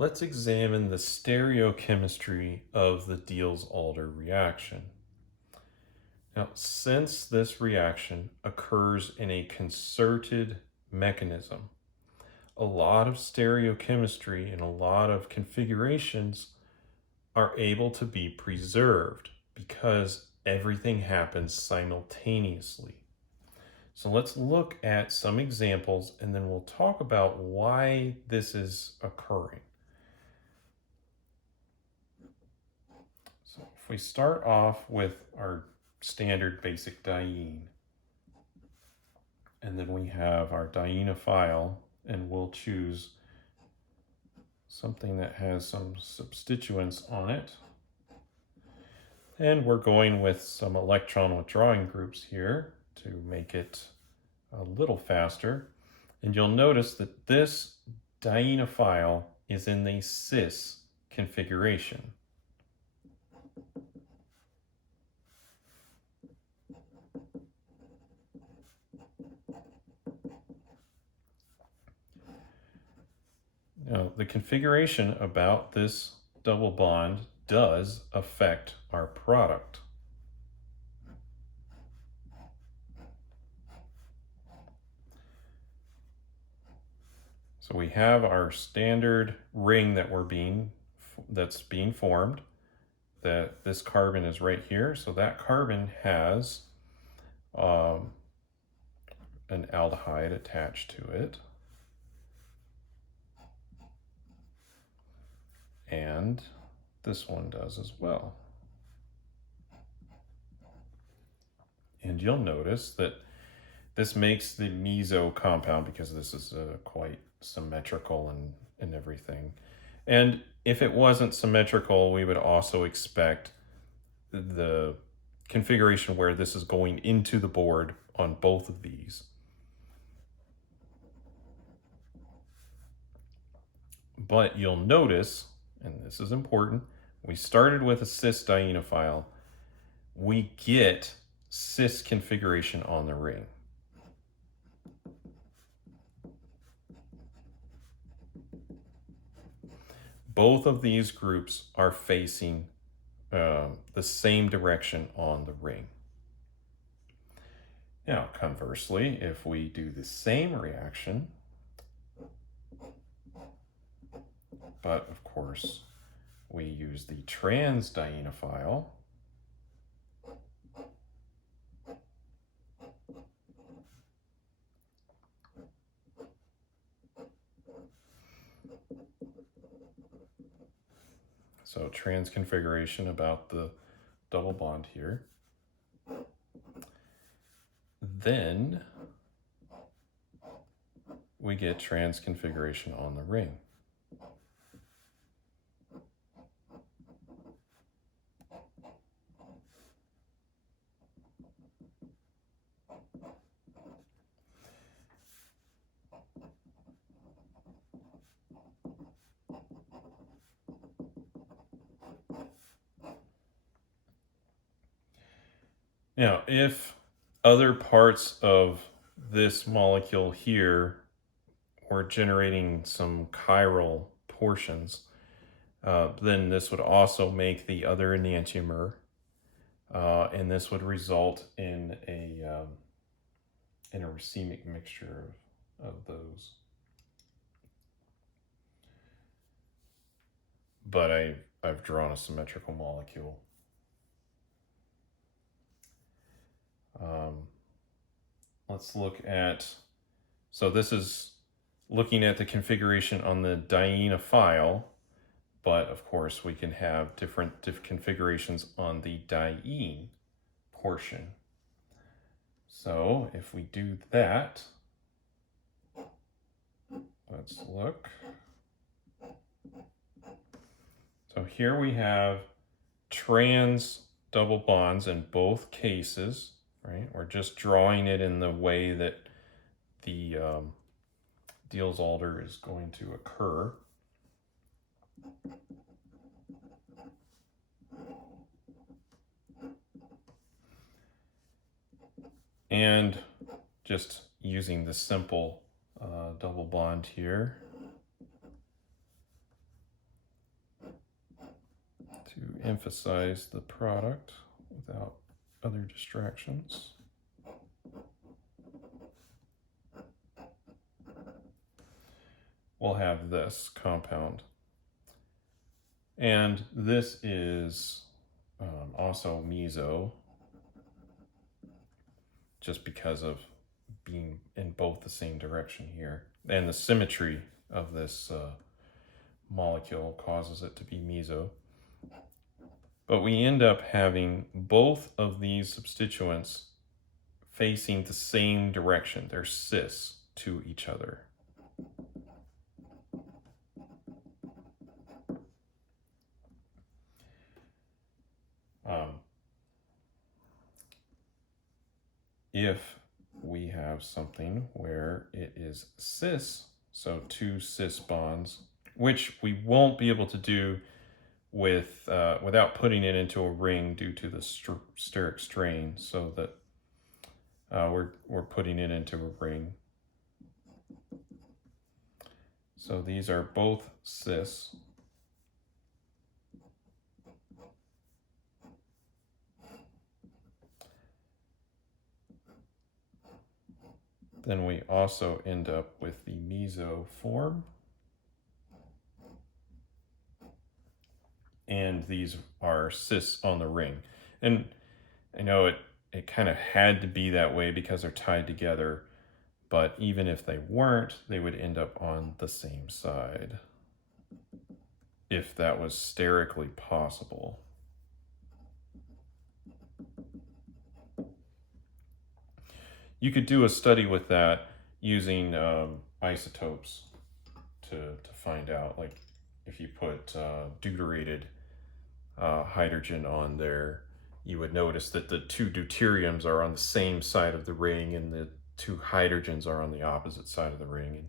Let's examine the stereochemistry of the Diels-Alder reaction. Now, since this reaction occurs in a concerted mechanism, a lot of stereochemistry and a lot of configurations are able to be preserved because everything happens simultaneously. So let's look at some examples and then we'll talk about why this is occurring. So if we start off with our standard basic diene, and then we have our dienophile, and we'll choose something that has some substituents on it. And we're going with some electron withdrawing groups here to make it a little faster. And you'll notice that this dienophile is in the cis configuration. Now, the configuration about this double bond does affect our product. So we have our standard ring that's being formed. That this carbon is right here, so that carbon has an aldehyde attached to it. And this one does as well. And you'll notice that this makes the meso compound, because this is quite symmetrical and everything. And if it wasn't symmetrical, we would also expect the configuration where this is going into the board on both of these. But you'll notice, and this is important, we started with a cis dienophile. We get cis configuration on the ring. Both of these groups are facing the same direction on the ring. Now, conversely, if we do the same reaction, but of course we use the trans dienophile, so trans configuration about the double bond here, then we get trans configuration on the ring. Now, if other parts of this molecule here were generating some chiral portions, then this would also make the other enantiomer, and this would result in a racemic mixture of those. But I've drawn a symmetrical molecule. Let's look at, so this is looking at the configuration on the dienophile, but of course we can have different configurations on the diene portion. So if we do that, let's look. So here we have trans double bonds in both cases, right? We're just drawing it in the way that the Diels-Alder is going to occur. And just using the simple double bond here, emphasize the product without other distractions. We'll have this compound. And this is also meso, just because of being in both the same direction here. And the symmetry of this molecule causes it to be meso. But we end up having both of these substituents facing the same direction. They're cis to each other. If we have something where it is cis, so two cis bonds, which we won't be able to do with without putting it into a ring due to the steric strain, so that we're putting it into a ring. So these are both cis. Then we also end up with the meso form. And these are cis on the ring. And I know it kind of had to be that way because they're tied together, but even if they weren't, they would end up on the same side, if that was sterically possible. You could do a study with that using isotopes to find out, like if you put deuterated hydrogen on there, you would notice that the two deuteriums are on the same side of the ring and the two hydrogens are on the opposite side of the ring. And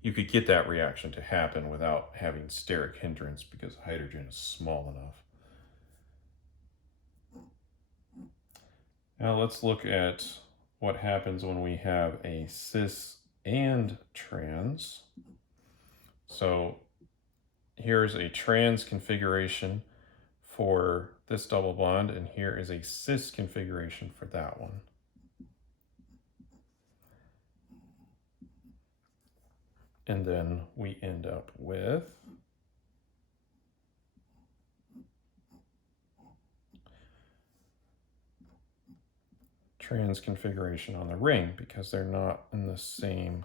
you could get that reaction to happen without having steric hindrance because hydrogen is small enough. Now let's look at what happens when we have a cis and trans. So here's a trans configuration for this double bond, and here is a cis configuration for that one. And then we end up with trans configuration on the ring because they're not in the same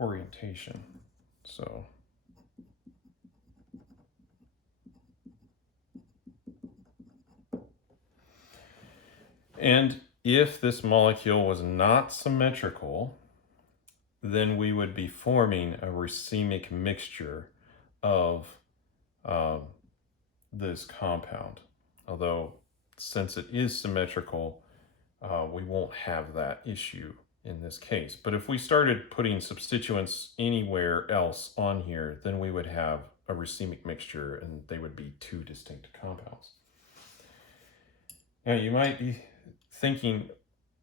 orientation. So and if this molecule was not symmetrical, then we would be forming a racemic mixture of this compound. Although, since it is symmetrical, we won't have that issue in this case. But if we started putting substituents anywhere else on here, then we would have a racemic mixture and they would be two distinct compounds. Now you might be thinking,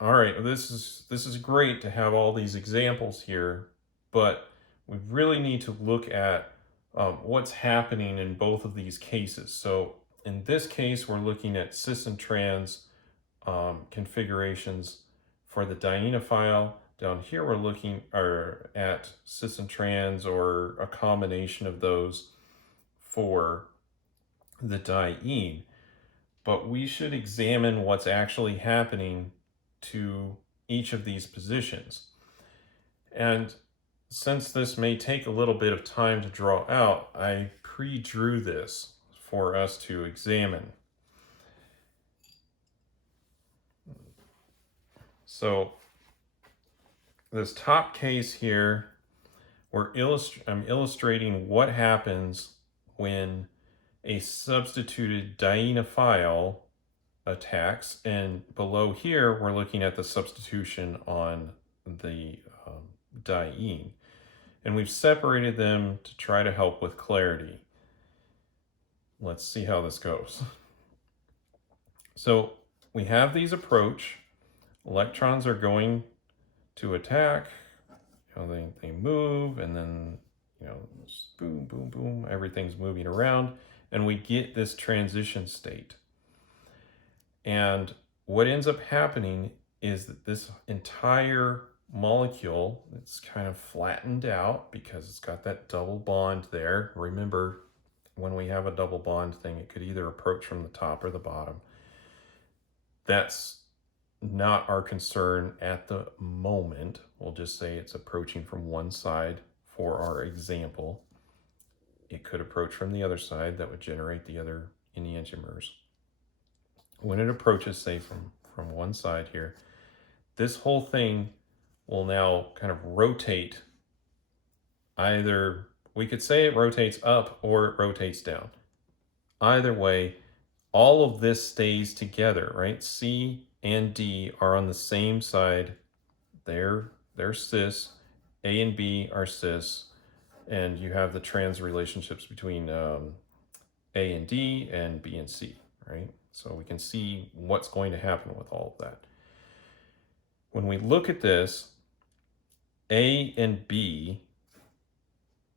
all right, this is great to have all these examples here, but we really need to look at what's happening in both of these cases. So in this case, we're looking at cis and trans configurations for the dienophile. Down here, we're looking at cis and trans, or a combination of those for the diene. But we should examine what's actually happening to each of these positions. And since this may take a little bit of time to draw out, I pre-drew this for us to examine. So this top case here, I'm illustrating what happens when a substituted dienophile attacks, and below here we're looking at the substitution on the diene, and we've separated them to try to help with clarity. Let's see how this goes. So we have these approach. Electrons are going to attack. They move, and then boom, boom, boom. Everything's moving around, and we get this transition state. And what ends up happening is that this entire molecule, it's kind of flattened out because it's got that double bond there. Remember, when we have a double bond thing, it could either approach from the top or the bottom. That's not our concern at the moment. We'll just say it's approaching from one side for our example. It could approach from the other side. That would generate the other enantiomers. When it approaches, say, from one side here, this whole thing will now kind of rotate. Either we could say it rotates up or it rotates down. Either way, all of this stays together, right? C and D are on the same side. They're cis. A and B are cis. And you have the trans relationships between A and D and B and C, right? So we can see what's going to happen with all of that. When we look at this, A and B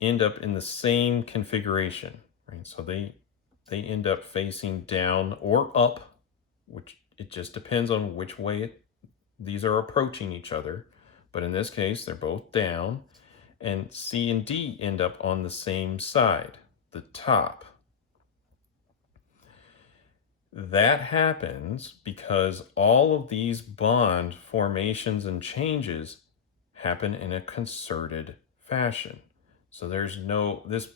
end up in the same configuration, right? So they end up facing down or up, which it just depends on which way these are approaching each other. But in this case, they're both down. And C and D end up on the same side, the top. That happens because all of these bond formations and changes happen in a concerted fashion. So there's no, this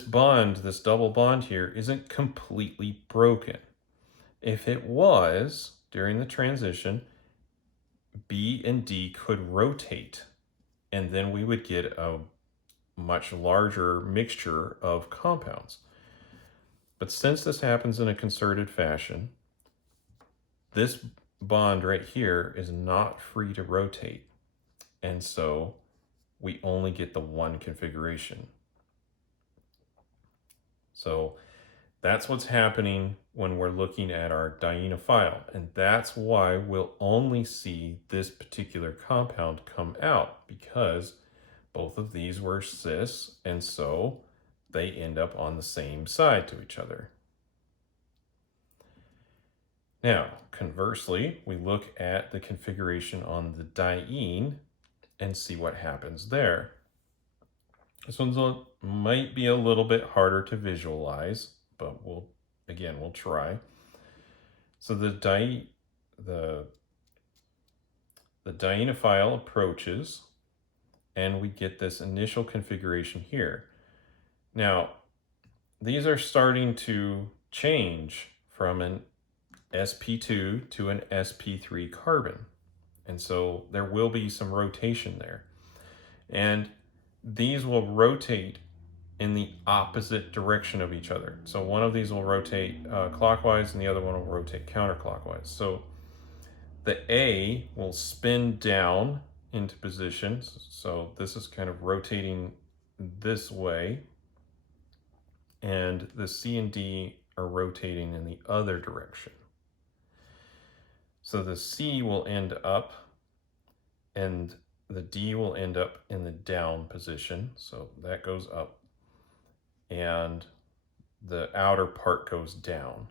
bond, this double bond here, isn't completely broken. If it was, during the transition, B and D could rotate, and then we would get a much larger mixture of compounds. But since this happens in a concerted fashion, this bond right here is not free to rotate. And so we only get the one configuration. So that's what's happening when we're looking at our dienophile. And that's why we'll only see this particular compound come out, because both of these were cis, and so they end up on the same side to each other. Now, conversely, we look at the configuration on the diene and see what happens there. This one might be a little bit harder to visualize, but we'll try. So the dienophile approaches, and we get this initial configuration here. Now, these are starting to change from an sp2 to an sp3 carbon. And so there will be some rotation there. And these will rotate in the opposite direction of each other. So one of these will rotate clockwise and the other one will rotate counterclockwise. So the A will spin down into position. So this is kind of rotating this way. And the C and D are rotating in the other direction. So the C will end up and the D will end up in the down position. So that goes up and the outer part goes down.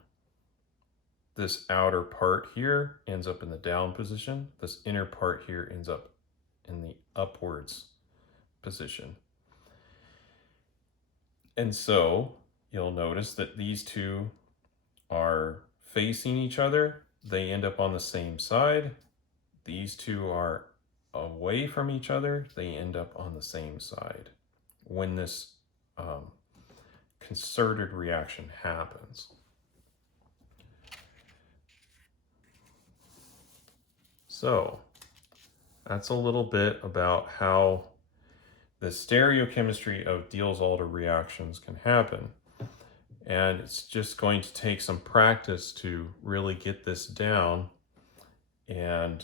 This outer part here ends up in the down position. This inner part here ends up in the upwards position. And so you'll notice that these two are facing each other. They end up on the same side. These two are away from each other. They end up on the same side when this concerted reaction happens. So that's a little bit about how the stereochemistry of Diels-Alder reactions can happen. And it's just going to take some practice to really get this down, and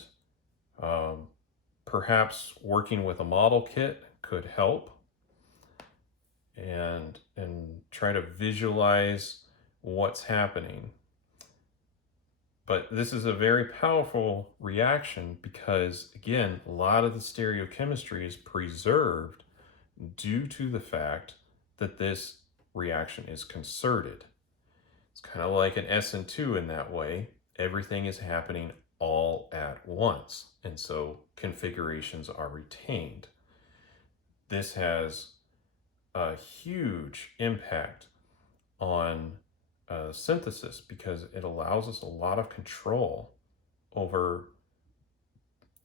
perhaps working with a model kit could help, and try to visualize what's happening. But this is a very powerful reaction because, again, a lot of the stereochemistry is preserved due to the fact that this reaction is concerted. It's kind of like an SN2 in that way. Everything is happening all at once, and so configurations are retained. This has a huge impact on synthesis because it allows us a lot of control over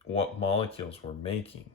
what molecules we're making.